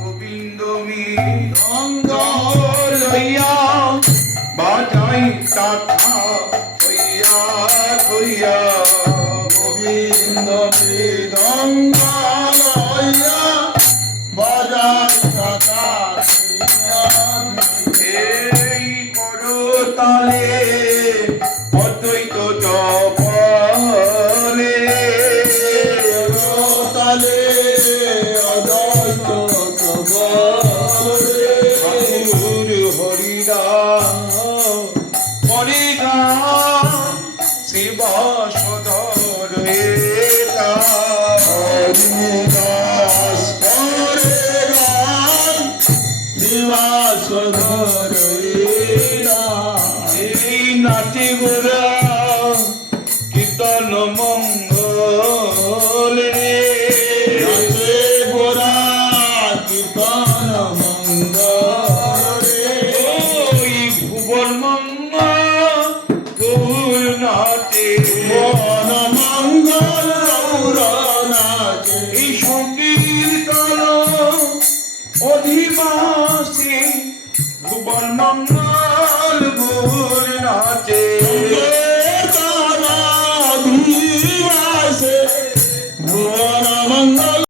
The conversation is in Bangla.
গোবিন্দ মৃদঙ্গ লইয়া বাজাই তথা হইয়া হইয়া গোবিন্দ মৃদঙ্গ লইয়া বাজাই তথা এই করতালে অদ্বৈত জপলে তালে অদ্বৈত জপলে ঠাকুর হরিদাস হরিদাস শিব সদা